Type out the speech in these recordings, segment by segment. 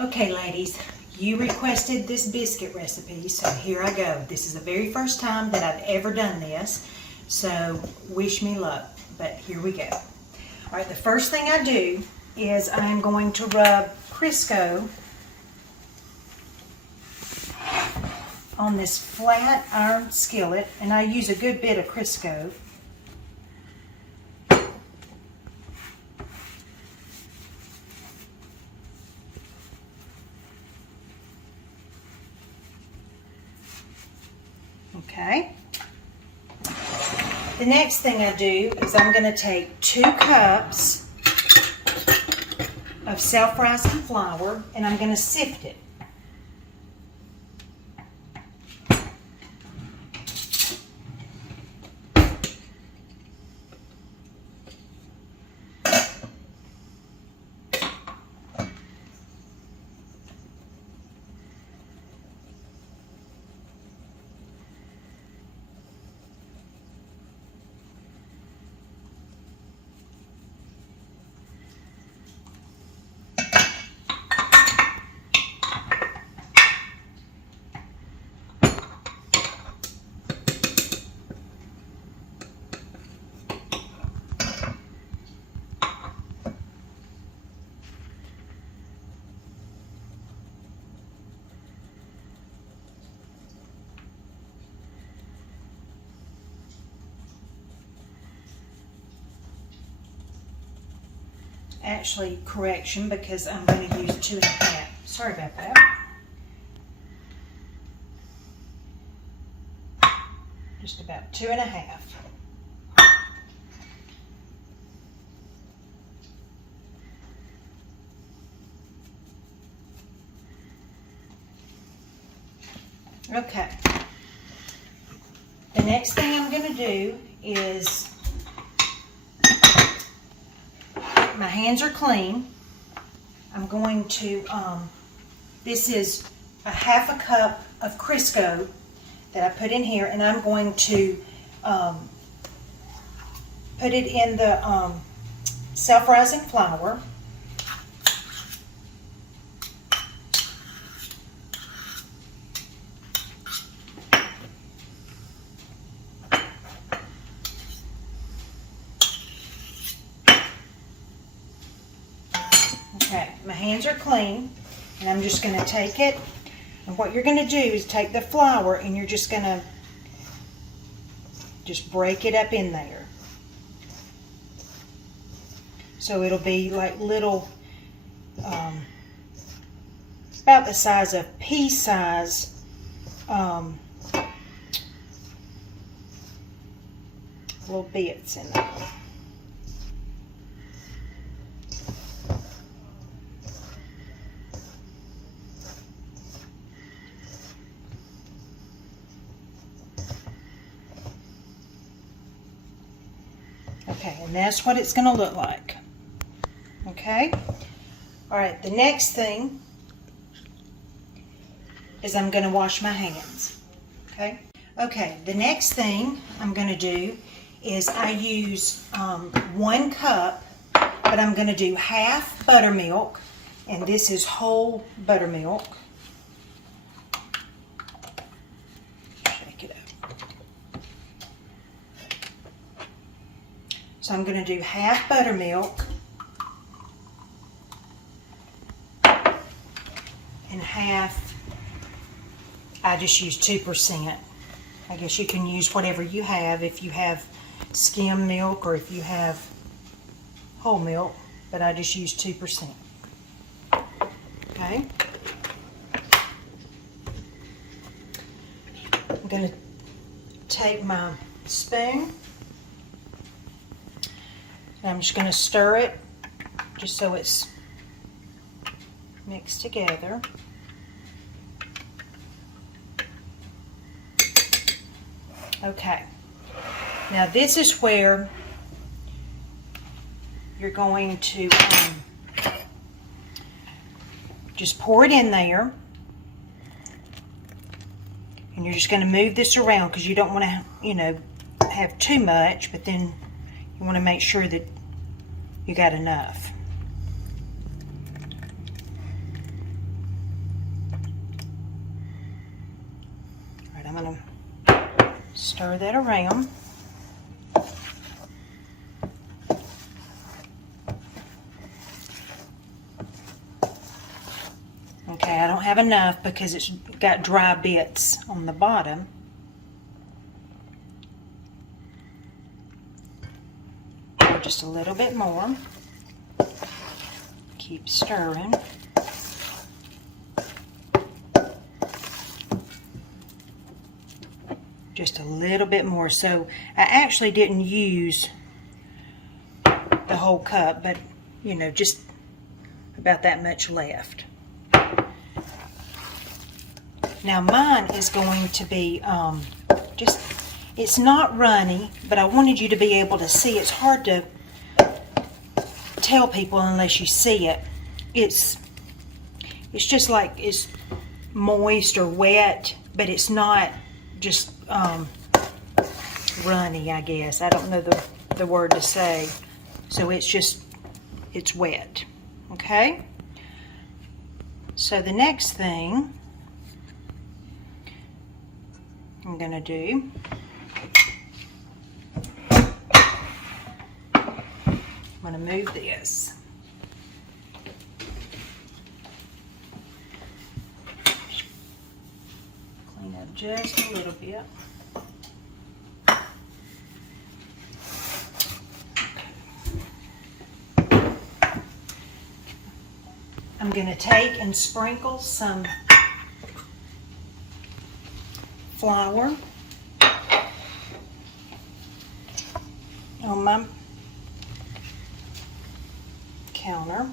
Okay, ladies, you requested this biscuit recipe, so here I go. This is the very first time that I've ever done this, so wish me luck, but here we go. All right, the first thing I do is I am going to rub Crisco on this flat iron skillet, and I use a good bit of Crisco. Okay. The next thing I do is I'm going to take 2 cups of self-rising flour and I'm going to sift it. Actually, correction, because I'm going to use 2.5. Sorry about that. Just about 2.5. Okay. The next thing I'm going to do is, my hands are clean. I'm going to, this is a 1/2 cup of Crisco that I put in here, and I'm going to put it in the self-rising flour. Okay, my hands are clean, and I'm just going to take it, and what you're going to do is take the flour and you're just going to just break it up in there. So it'll be like little, about the size of pea size, little bits in there. Okay, and that's what it's going to look like. Okay? All right, the next thing is I'm going to wash my hands. Okay? Okay, the next thing I'm going to do is I use 1 cup, but I'm going to do half buttermilk, and this is whole buttermilk. Shake it up. So I'm going to do half buttermilk and half, I just use 2%. I guess you can use whatever you have, if you have skim milk or if you have whole milk, but I just use 2%. Okay? I'm going to take my spoon, and I'm just going to stir it just so it's mixed together. Okay, now this is where you're going to just pour it in there, and you're just going to move this around because you don't want to, you know, have too much, but then you want to make sure that you got enough. I'm going to stir that around. Okay, I don't have enough because it's got dry bits on the bottom. Just a little bit more. Keep stirring. Just a little bit more. So I actually didn't use the whole cup, but you know, just about that much left. Now mine is going to be it's not runny, but I wanted you to be able to see. It's hard to tell people unless you see it. It's just like it's moist or wet, but it's not just runny, I guess. I don't know the word to say. So it's wet. Okay? So the next thing I'm going to do, I'm going to move this. Clean up just a little bit. I'm going to take and sprinkle some flour on my counter.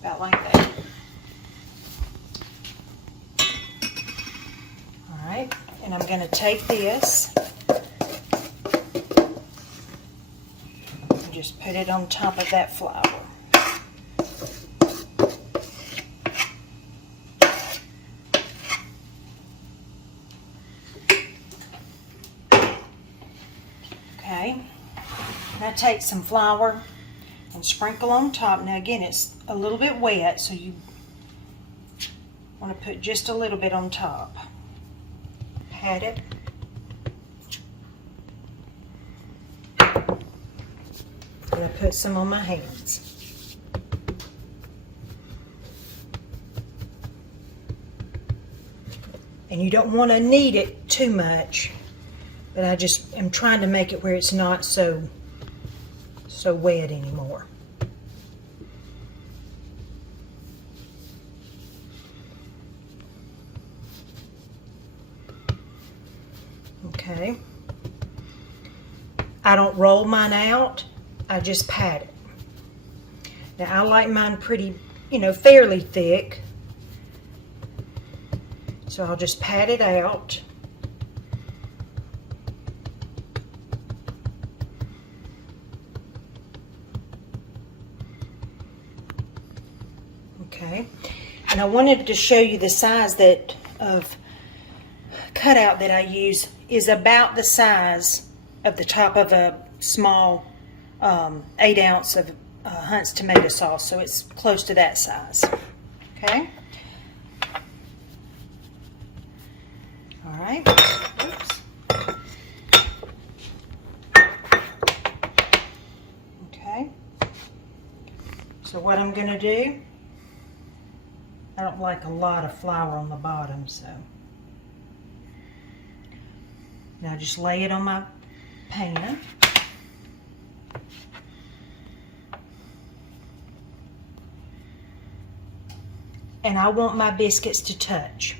About like that. All right, and I'm going to take this and just put it on top of that flour. Okay, now take some flour and sprinkle on top. Now again, it's a little bit wet, so you want to put just a little bit on top. Pat it. I'm going to put some on my hands. And you don't want to knead it too much, but I just am trying to make it where it's not so wet anymore. Okay. I don't roll mine out, I just pat it. Now I like mine pretty, fairly thick. So I'll just pat it out. Okay, and I wanted to show you the size of cutout that I use is about the size of the top of a small 8 ounce of Hunt's tomato sauce, so it's close to that size. Okay. All right. Oops. Okay. So what I'm going to do, I don't like a lot of flour on the bottom, so now just lay it on my pan. And I want my biscuits to touch.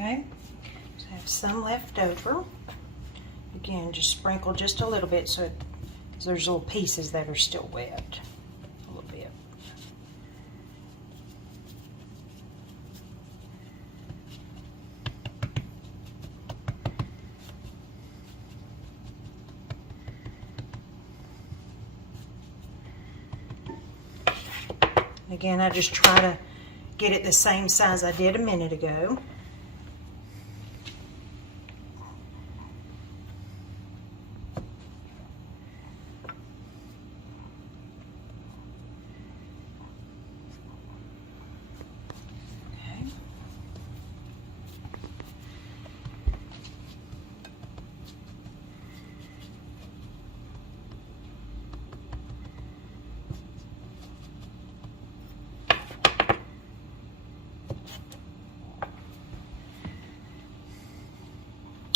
Okay, so I have some left over. Again, just sprinkle just a little bit so because there's little pieces that are still wet. A little bit. Again, I just try to get it the same size I did a minute ago.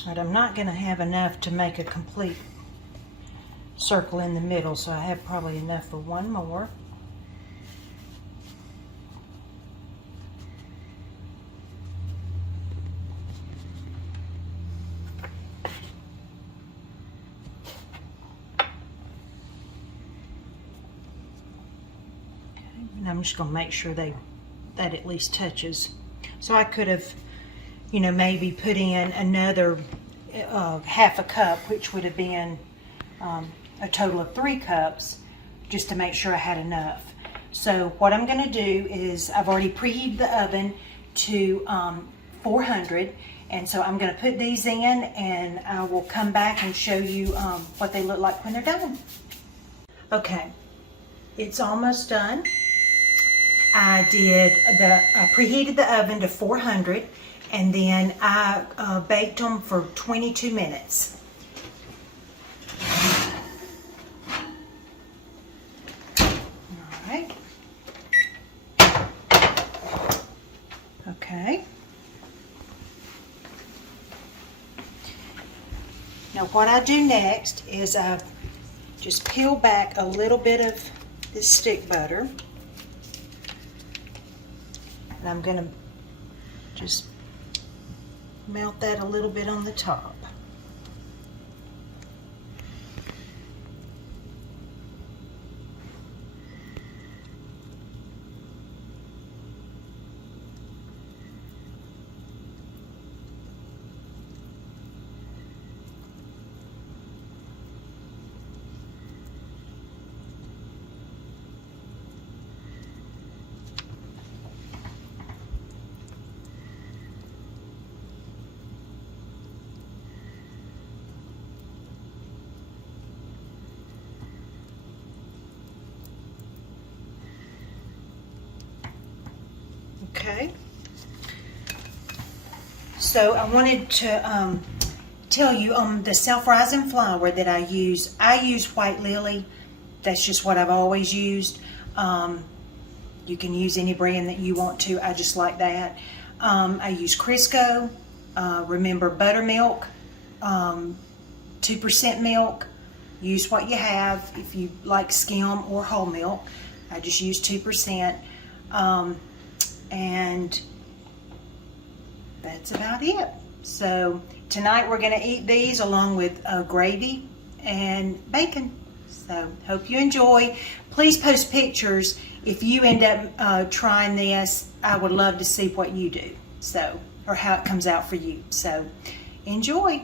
But I'm not going to have enough to make a complete circle in the middle, so I have probably enough for one more. Okay, and I'm just going to make sure that at least touches. So I could have, you know, maybe put in another half a cup, which would have been a total of 3 cups, just to make sure I had enough. So what I'm going to do is I've already preheated the oven to 400, and so I'm going to put these in, and I will come back and show you what they look like when they're done. Okay, it's almost done. I preheated the oven to 400, and then I baked them for 22 minutes. All right. Okay. Now what I do next is I just peel back a little bit of this stick butter. And I'm going to just melt that a little bit on the top. Okay, so I wanted to tell you on the self-rising flour that I use White Lily. That's just what I've always used. You can use any brand that you want to. I just like that. I use Crisco. Remember buttermilk, 2% milk. Use what you have. If you like skim or whole milk, I just use 2%. And that's about it. So tonight we're going to eat these along with gravy and bacon. So hope you enjoy. Please post pictures if you end up trying this. I would love to see what you do, so, or how it comes out for you. So enjoy.